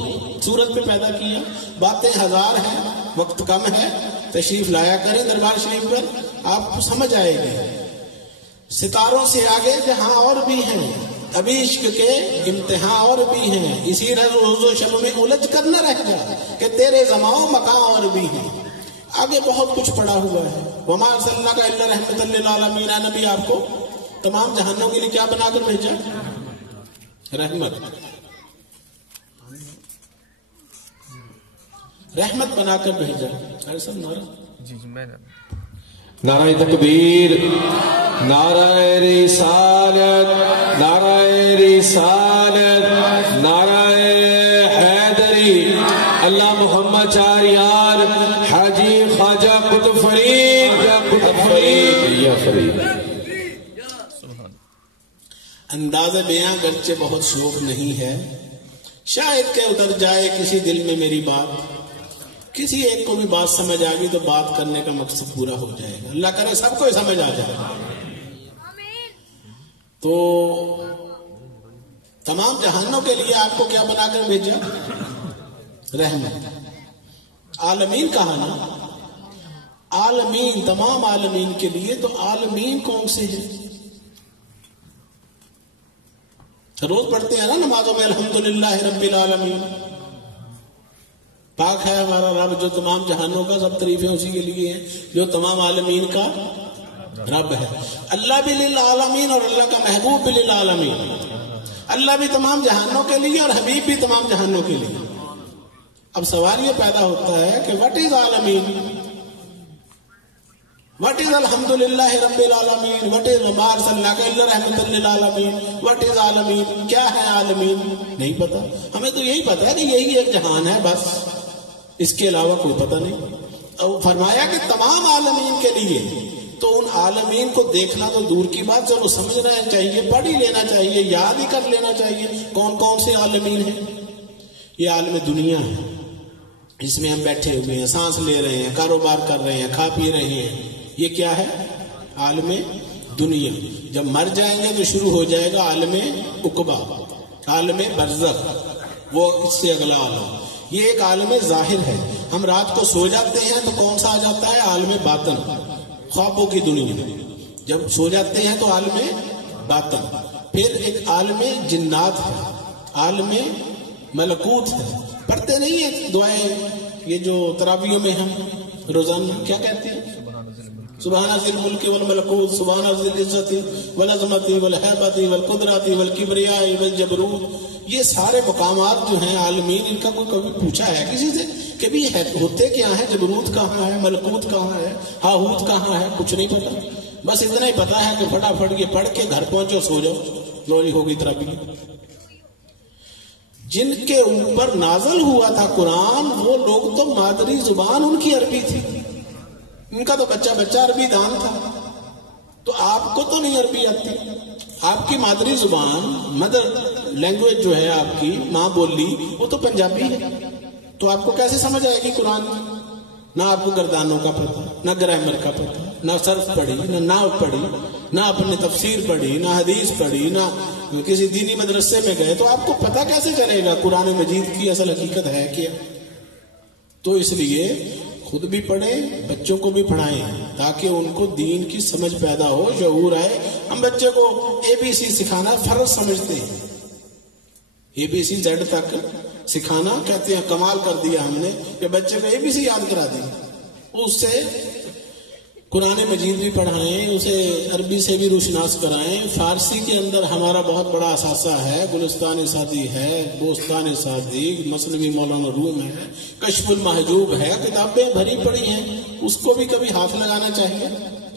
صورت پہ پیدا کیا. باتیں ہزار ہیں، وقت کم ہے، تشریف لایا کریں دربار شریف پر، آپ کو سمجھ آئے گی. ستاروں سے آگے جہاں اور بھی ہیں، ابھی عشق کے امتحان اور بھی ہیں. اسی روز و شب میں الجھ کر نہ رہ جا کہ تیرے زماؤں مکان اور بھی ہیں. آگے بہت کچھ پڑا ہوا ہے. وما ارسلناک الا رحمۃ للعالمین. نبی آپ کو تمام جہانوں کے لیے کیا بنا کر بھیجا؟ رحمت بنا کر بھیجا. نعرہ تکبیر، نعرہ رسالت، نعرہ رسالت، نعرہ حیدری. اللہ محمد چار یار، حاجی خواجہ قطب فرید، یا قطب فرید، یا فرید. انداز بیاں گرچہ بہت شوق نہیں ہے، شاید کہ اتر جائے کسی دل میں میری بات. کسی ایک کو بھی بات سمجھ آ گئی تو بات کرنے کا مقصد پورا ہو جائے گا. اللہ کرے سب کو سمجھ آ جائے. تو تمام جہانوں کے لیے آپ کو کیا بنا کر بھیجا؟ رحمت. عالمین کہا نا، عالمین، تمام عالمین کے لیے. تو عالمین کون سے ہیں؟ روز پڑھتے ہیں نا نمازوں میں الحمدللہ رب العالمین. پاک ہے ہمارا رب جو تمام جہانوں کا، سب تعریفیں اسی کے لیے ہیں جو تمام عالمین کا رب ہے. اللہ بھی للعالمین اور اللہ کا محبوب بھی للعالمین. اللہ بھی تمام جہانوں کے لیے اور حبیب بھی تمام جہانوں کے لیے. اب سوال یہ پیدا ہوتا ہے کہ what is عالمین؟ what is الحمدللہ رب العالمین؟ what is وما ارسلناک الا رحمۃ للعالمین؟ what is عالمین؟ کیا ہے عالمین؟ نہیں پتا. ہمیں تو یہی پتا ہے کہ یہی ایک جہان ہے بس، اس کے علاوہ کوئی پتہ نہیں. اور فرمایا کہ تمام عالمین کے لیے. تو ان عالمین کو دیکھنا تو دور کی بات، چلو سمجھنا چاہیے، پڑھ ہی لینا چاہیے، یاد ہی کر لینا چاہیے کون کون سے عالمین ہیں. یہ عالم دنیا ہے، اس میں ہم بیٹھے ہوئے ہیں، سانس لے رہے ہیں، کاروبار کر رہے ہیں، کھا پی رہے ہیں. یہ کیا ہے؟ عالم دنیا. جب مر جائیں گے تو شروع ہو جائے گا عالم عقبہ، عالم برزخ، وہ اس سے اگلا عالم. یہ ایک عالم ظاہر ہے. ہم رات کو سو جاتے ہیں تو کون سا آ جاتا ہے؟ عالم باطن، خوابوں کی دنیا. جب سو جاتے ہیں تو عالم باطن. پھر ایک عالم جنات ہے، عالم ملکوت ہے. پڑھتے نہیں ہیں دعائیں یہ جو تراویح میں ہم روزانہ کیا کہتے ہیں؟ سبحان ذی الملک والملکوت، سبحان ذی العزت والعظمت والہیبت والقدرت والکبریاء والجبروت، یہ سارے مقامات جو ہیں عالمین، ان کا کوئی کبھی پوچھا ہے کسی سے کہ بھی ہوتے کیا ہے؟ جبروت کہاں ہے، ملکوت کہاں ہے، ہاہوت کہاں ہے؟ کچھ نہیں پتا، بس اتنا ہی پتا ہے کہ فٹافٹ یہ پڑھ کے گھر پہنچو، سو جاؤ، لو جی ہو گئی تراویح۔ جن کے اوپر نازل ہوا تھا قرآن، وہ لوگ تو مادری زبان ان کی عربی تھی، ان کا تو بچہ عربی دان تھا، تو آپ کو تو نہیں عربی آتی، آپ کی مادری زبان، مدر لینگویج جو ہے آپ کی ماں بولی، وہ تو پنجابی ہے، تو آپ کو کیسے سمجھ آئے گی قرآن؟ نہ آپ کو گردانوں کا پتہ، نہ گرامر کا پتہ، نہ صرف پڑھی، نہ نحو پڑھی، نہ اپنے تفسیر پڑھی، نہ حدیث پڑھی، نہ کسی دینی مدرسے میں گئے، تو آپ کو پتہ کیسے چلے گا قرآن مجید کی اصل حقیقت ہے کیا؟ تو اس لیے خود بھی پڑھیں، بچوں کو بھی پڑھائیں، تاکہ ان کو دین کی سمجھ پیدا ہو، شعور آئے۔ ہم بچے کو ABC سکھانا فرض سمجھتے ہیں، ABC تک سکھانا کہتے ہیں کمال کر دیا ہم نے کہ بچے کو ABC یاد کرا دی، اس سے قرآن مجید بھی پڑھائیں، اسے عربی سے بھی روشناس کرائیں۔ فارسی کے اندر ہمارا بہت بڑا اثاثہ ہے، گلستان سعدی ہے، بوستان سعدی، مثنوی مولانا روم ہے، کشف المحجوب ہے، کتابیں بھری پڑی ہیں، اس کو بھی کبھی ہاتھ لگانا چاہیے،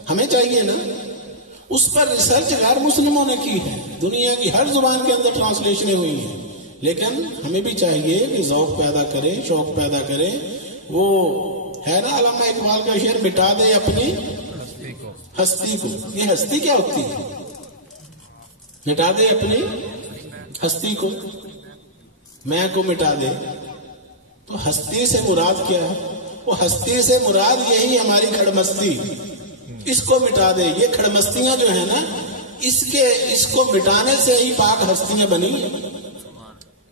ہمیں چاہیے نا۔ اس پر ریسرچ غیر مسلموں نے کی ہے، دنیا کی ہر زبان کے اندر ٹرانسلیشنیں ہوئی ہیں، لیکن ہمیں بھی چاہیے کہ ذوق پیدا کریں، شوق پیدا کریں۔ وہ ہے نا علامہ اقبال کا شعر، مٹا دے اپنی ہستی کو۔ یہ ہستی کیا ہوتی ہے؟ مٹا دے اپنی ہستی کو، میں کو مٹا دے، تو ہستی سے مراد کیا ہے؟ وہ ہستی سے مراد یہی ہماری کھڑمستی، اس کو مٹا دے۔ یہ کھڑمستیاں جو ہیں نا، اس کو مٹانے سے ہی پاک ہستیاں بنی،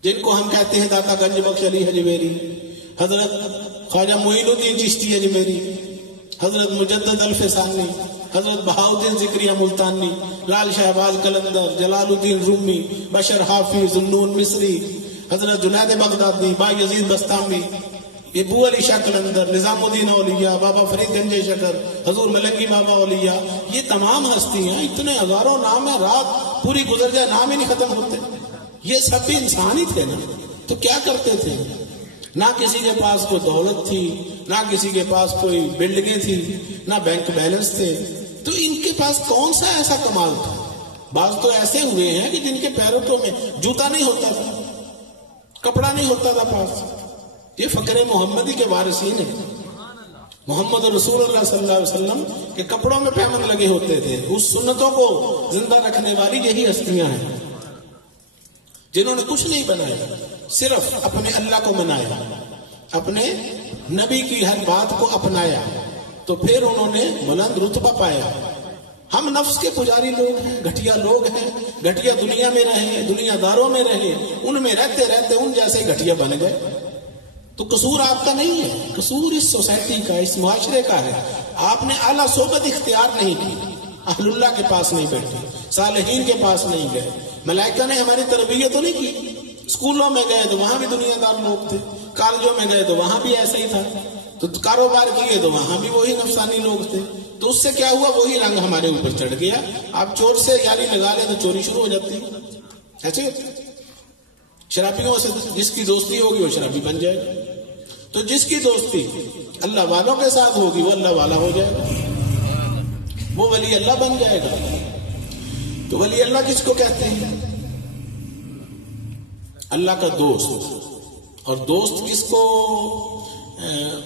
جن کو ہم کہتے ہیں داتا گنج بخش علی اجمیری، حضرت خواجہ معین الدین چشتی اجمیری، حضرت مجدد الفسانی، حضرت بہاؤدین ذکریہ ملتانی، لال شہباز قلندر، جلال الدین رومی، بشر حافظ، ذوالنون مصری، حضرت جنید بغدادی، با یزید بستامی، ابو علی شاہ قلندر، نظام الدین اولیاء، بابا فرید گنج شکر، حضور ملنگی بابا اولیاء، یہ تمام ہستیاں، اتنے ہزاروں نام ہیں، رات پوری گزر جائے نام ہی نہیں ختم ہوتے۔ یہ سب بھی انسان ہی تھے نا، تو کیا کرتے تھے؟ نہ کسی کے پاس کوئی دولت تھی، نہ کسی کے پاس کوئی بلڈنگیں تھی، نہ بینک بیلنس تھے، تو ان کے پاس کون سا ایسا کمال تھا؟ بعض تو ایسے ہوئے ہیں کہ جن کے پیروں میں جوتا نہیں ہوتا تھا، کپڑا نہیں ہوتا تھا پاس، یہ فقر محمدی کے وارثین ہیں۔ محمد رسول اللہ صلی اللہ علیہ وسلم کے کپڑوں میں پیمند لگے ہوتے تھے۔ اس سنتوں کو زندہ رکھنے والی یہی ہستیاں ہیں جنہوں نے کچھ نہیں بنایا، صرف اپنے اللہ کو منایا، اپنے نبی کی ہر بات کو اپنایا، تو پھر انہوں نے بلند رتبہ پایا۔ ہم نفس کے پجاری لوگ ہیں، گھٹیا لوگ ہیں، گھٹیا دنیا میں رہے، دنیا داروں میں رہے، ان میں رہتے رہتے ان جیسے گھٹیا بن گئے۔ تو قصور آپ کا نہیں ہے، قصور اس سوسائٹی کا، اس معاشرے کا ہے۔ آپ نے اعلیٰ صحبت اختیار نہیں کی، اہل اللہ کے پاس نہیں بیٹھے، صالحین کے پاس نہیں گئے، ملائکہ نے ہماری تربیت تو نہیں کی۔ اسکولوں میں گئے تو وہاں بھی دنیا دار لوگ تھے، کالجوں میں گئے تو وہاں بھی ایسا ہی تھا، تو کاروبار کیے تو وہاں بھی وہی نفسانی لوگ تھے۔ تو اس سے کیا ہوا؟ وہی رنگ ہمارے اوپر چڑھ گیا۔ آپ چور سے یاری لگا لیں تو چوری شروع ہو جاتی ہے، ایسے شرابیوں سے جس کی دوستی ہوگی وہ شرابی بن جائے گا، تو جس کی دوستی اللہ والوں کے ساتھ ہوگی وہ اللہ والا ہو جائے گا، وہ ولی اللہ بن جائے گا۔ تو ولی اللہ کس کو کہتے ہیں؟ اللہ کا دوست۔ اور دوست کس کو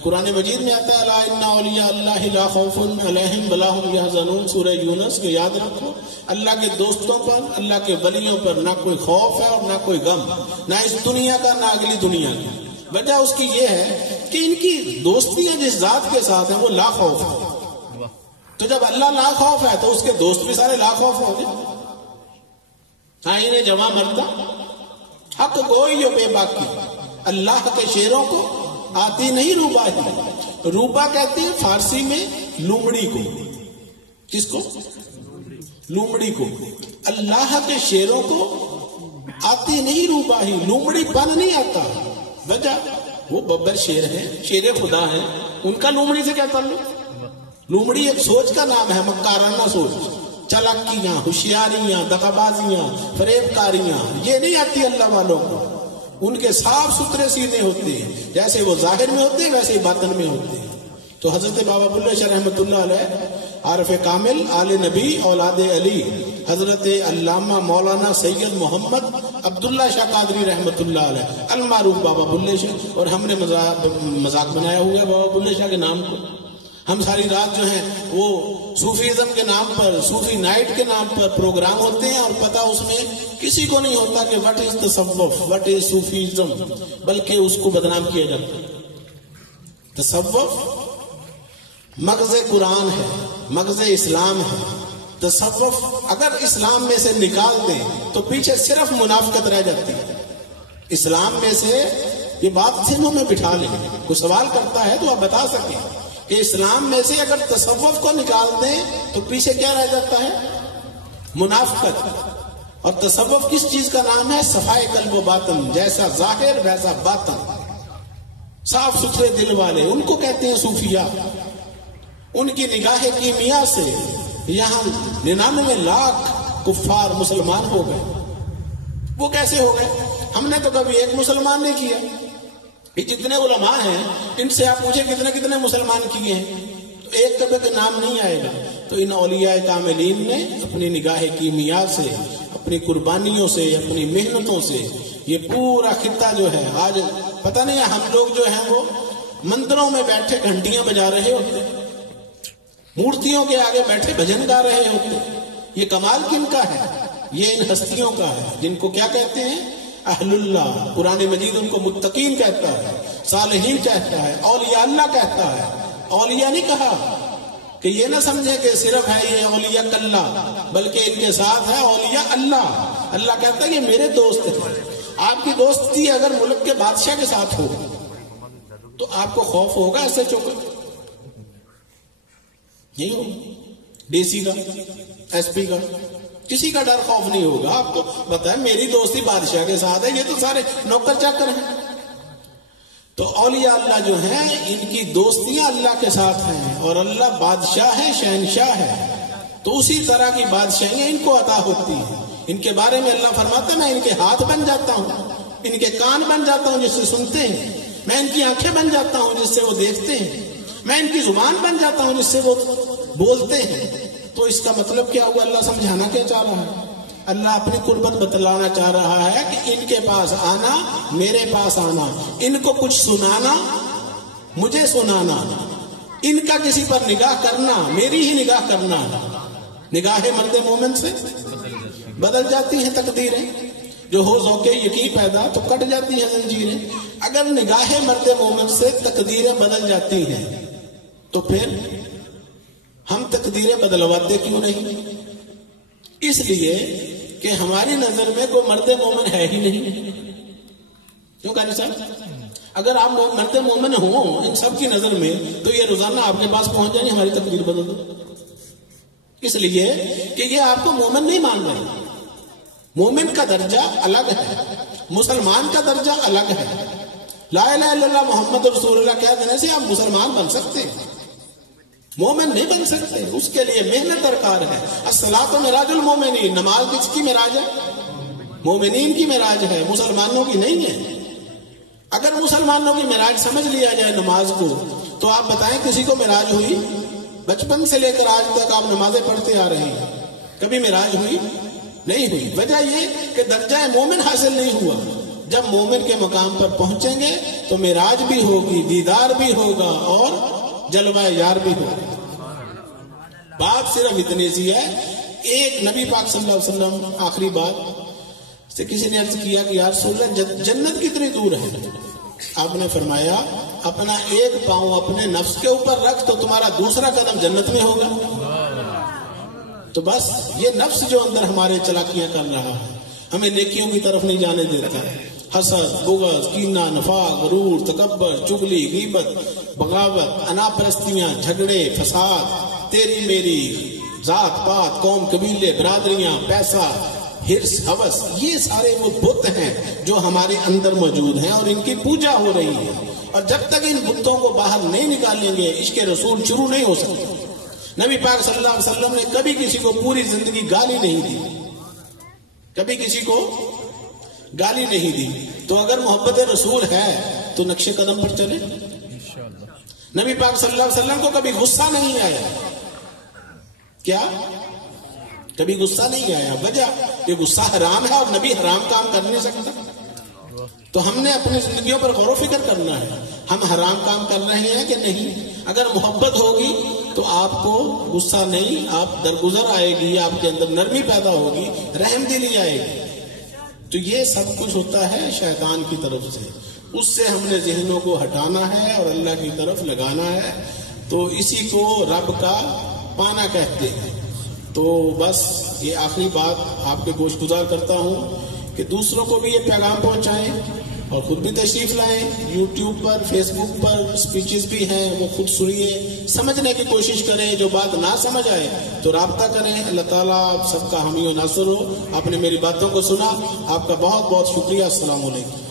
قرآن مجید میں آتا ہے، الا ان اولیاء اللہ لا خوف علیہم ولا هم یحزنون، سورہ یونس کے یاد رکھو۔ اللہ کے دوستوں پر، اللہ کے ولیوں پر نہ کوئی خوف ہے اور نہ کوئی غم، نہ اس دنیا کا نہ اگلی دنیا کی۔ وجہ اس کی یہ ہے کہ ان کی دوستیاں جس ذات کے ساتھ ہیں وہ لا خوف ہے، تو جب اللہ لا خوف ہے تو اس کے دوست بھی سارے لا خوف ہوں گے۔ آئین جمع مرتا حق گوئی بے باکی، اللہ کے شیروں کو آتی نہیں روبا ہی۔ روبا کہتے ہیں فارسی میں لومڑی کو، کس کو؟ لومڑی کو۔ اللہ کے شیروں کو آتی نہیں روبا ہی، لومڑی پن نہیں آتا۔ وجہ وہ ببر شیر ہیں، شیر خدا ہیں، ان کا لومڑی سے کیا تعلق؟ لومڑی ایک سوچ کا نام ہے، مکارانہ سوچ، چالاکیاں، ہوشیاریاں، دغابازیاں، فریب کاریاں، یہ نہیں آتی اللہ والوں کو. ان کے صاف ستھرے سینے ہوتے ہیں، جیسے وہ ظاہر میں ہوتے ہیں ویسے ہی باطن میں ہوتے ہیں. تو حضرت بابا بلے شاہ رحمۃ اللہ علیہ، عارف کامل، آل نبی، اولاد علی، حضرت علامہ مولانا سید محمد عبداللہ شاہ قادری رحمۃ اللہ علیہ المعروف بابا بلے شاہ. اور ہم نے مذاق بنایا ہوا ہے بابا بلے شاہ کے نام کو. ہم ساری رات جو ہیں وہ صوفیزم کے نام پر، صوفی نائٹ کے نام پر پروگرام ہوتے ہیں، اور پتہ اس میں کسی کو نہیں ہوتا کہ وٹ از تصوف، وٹ از صوفیزم، بلکہ اس کو بدنام کیا جاتا ہے. تصوف مغز قرآن ہے، مغز اسلام ہے. تصوف اگر اسلام میں سے نکال دیں تو پیچھے صرف منافقت رہ جاتی ہے. اسلام میں سے یہ بات ذہنوں میں بٹھا لیں، کوئی سوال کرتا ہے تو آپ بتا سکیں کہ اسلام میں سے اگر تصوف کو نکال دیں تو پیچھے کیا رہ جاتا ہے؟ منافقت. اور تصوف کس چیز کا نام ہے؟ صفائے قلب و باطن، جیسا ظاہر ویسا باطن، صاف ستھرے دل والے، ان کو کہتے ہیں صوفیہ. ان کی نگاہ کیمیا سے یہاں 99 لاکھ کفار مسلمان ہو گئے. وہ کیسے ہو گئے؟ ہم نے تو کبھی ایک مسلمان نہیں کیا. یہ جتنے علماء ہیں ان سے آپ مجھے کتنے مسلمان کیے ہیں، تو ایک کبھی کا نام نہیں آئے گا. تو ان اولیاء کاملین نے اپنی نگاہ کیمیا سے، اپنی قربانیوں سے، اپنی محنتوں سے یہ پورا خطہ جو ہے، آج پتہ نہیں ہے، ہم لوگ جو ہیں وہ مندروں میں بیٹھے گھنٹیاں بجا رہے ہوتے، مورتیوں کے آگے بیٹھے بھجن گا رہے ہوتے. یہ کمال کن کا ہے؟ یہ ان ہستیوں کا ہے جن کو کیا کہتے ہیں؟ اہل اللہ. قرآن مجید ان کو متقین کہتا ہے، صالحین کہتا ہے، اولیاء اللہ کہتا ہے. اولیاء نہیں کہا کہ یہ نہ سمجھے کہ صرف ہے یہ اولیاء اللہ، بلکہ ان کے ساتھ ہے اولیاء اللہ. اللہ کہتا ہے یہ میرے دوست ہیں. آپ کی دوستی اگر ملک کے بادشاہ کے ساتھ ہو تو آپ کو خوف ہوگا ایس ایچ او کا؟ نہیں ہوگا. ڈی سی کا، ایس پی کا، کسی کا ڈر خوف نہیں ہوگا. آپ کو بتائیں میری دوستی بادشاہ کے ساتھ ہے، یہ تو سارے نوکر چاکر ہیں. تو اولیاء اللہ جو ہیں ان کی دوستیاں اللہ کے ساتھ ہیں، اور اللہ بادشاہ ہے، شہنشاہ ہے. تو اسی طرح کی بادشاہیاں ان کو عطا ہوتی ہیں. ان کے بارے میں اللہ فرماتا ہے میں ان کے ہاتھ بن جاتا ہوں، ان کے کان بن جاتا ہوں جس سے سنتے ہیں، میں ان کی آنکھیں بن جاتا ہوں جس سے وہ دیکھتے ہیں، میں ان کی زبان بن جاتا ہوں جس سے وہ بولتے ہیں. تو اس کا مطلب کیا ہوا؟ اللہ سمجھانا کیا چاہ رہا ہے؟ اللہ اپنی قربت بتلانا چاہ رہا ہے کہ ان کے پاس آنا، میرے پاس آنا، ان کو کچھ سنانا، مجھے سنانا، ان کا کسی پر نگاہ کرنا، میری ہی نگاہ کرنا. نگاہ مرد مومن سے بدل جاتی ہیں تقدیریں. جو ہو ذوق یقین پیدا تو کٹ جاتی ہیں زنجیریں. اگر نگاہ مرد مومن سے تقدیریں بدل جاتی ہیں تو پھر ہم تقدیریں بدلواتے کیوں نہیں؟ اس لیے کہ ہماری نظر میں کوئی مرد مومن ہے ہی نہیں. کیوں قاری صاحب؟ اگر آپ مرد مومن ہوں ان سب کی نظر میں تو یہ روزانہ آپ کے پاس پہنچ جائیں ہماری تقدیر بدل دو. اس لیے کہ یہ آپ کو مومن نہیں مان رہے. مومن کا درجہ الگ ہے، مسلمان کا درجہ الگ ہے. لا الہ الا اللہ محمد رسول اللہ کہہ دینے سے آپ مسلمان بن سکتے ہیں، مومن نہیں بن سکتے. اس کے لیے محنت درکار ہے. الصلاۃ معراج المومنین، نماز کس کی معراج ہے؟ مومنین کی معراج ہے، مسلمانوں کی نہیں ہے. اگر مسلمانوں کی معراج سمجھ لیا جائے نماز کو تو آپ بتائیں کسی کو معراج ہوئی؟ بچپن سے لے کر آج تک آپ نمازیں پڑھتے آ رہے ہیں، کبھی معراج ہوئی؟ نہیں ہوئی. وجہ یہ کہ درجہ مومن حاصل نہیں ہوا. جب مومن کے مقام پر پہنچیں گے تو معراج بھی ہوگی، دیدار بھی ہوگا اور جلوہ یار بھی ہوگا. بات صرف اتنی سی ہے. ایک نبی پاک صلی اللہ علیہ وسلم آخری بات سے کسی نے عرض کیا کہ یا رسول اللہ جنت کتنی دور ہے؟ آپ نے فرمایا اپنا ایک پاؤں اپنے نفس کے اوپر رکھ تو تمہارا دوسرا قدم جنت میں ہوگا. تو بس یہ نفس جو اندر ہمارے چلاکیاں کر رہا ہے ہمیں نیکیوں کی طرف نہیں جانے دیتا ہے. حسد، بغض، کینہ، نفاق، غرور، تکبر، چغلی، غیبت، بغاوت، انا پرستیاں، جھگڑے، فساد، تیری میری، ذات پات، قوم قبیلے، برادریاں، پیسہ، ہرس، ہوس، یہ سارے وہ بت ہیں جو ہمارے اندر موجود ہیں اور ان کی پوجا ہو رہی ہے. اور جب تک ان بتوں کو باہر نہیں نکالیں گے عشق رسول شروع نہیں ہو سکتا۔ نبی پاک صلی اللہ علیہ وسلم نے کبھی کسی کو پوری زندگی گالی نہیں دی، کبھی کسی کو گالی نہیں دی۔ تو اگر محبت رسول ہے تو نقش قدم پر چلے۔ نبی پاک صلی اللہ علیہ وسلم کو کبھی غصہ نہیں آیا، کیا کبھی غصہ نہیں آیا؟ وجہ یہ غصہ حرام ہے اور نبی حرام کام کر نہیں سکتا۔ تو ہم نے اپنی زندگیوں پر غور و فکر کرنا ہے، ہم حرام کام کر رہے ہیں کہ نہیں۔ اگر محبت ہوگی تو آپ کو غصہ نہیں، آپ درگزر آئے گی، آپ کے اندر نرمی پیدا ہوگی، رحم دلی آئے گی۔ تو یہ سب کچھ ہوتا ہے شیطان کی طرف سے، اس سے ہم نے ذہنوں کو ہٹانا ہے اور اللہ کی طرف لگانا ہے۔ تو اسی کو رب کا پانا کہتے ہیں۔ تو بس یہ آخری بات آپ کے گوش گزار کرتا ہوں کہ دوسروں کو بھی یہ پیغام پہنچائیں اور خود بھی تشریف لائیں۔ یوٹیوب پر، فیس بک پر سپیچز بھی ہیں، وہ خود سنیے، سمجھنے کی کوشش کریں۔ جو بات نہ سمجھ آئے تو رابطہ کریں۔ اللہ تعالیٰ آپ سب کا حامی و ناصر ہو۔ آپ نے میری باتوں کو سنا، آپ کا بہت بہت شکریہ۔ السلام علیکم۔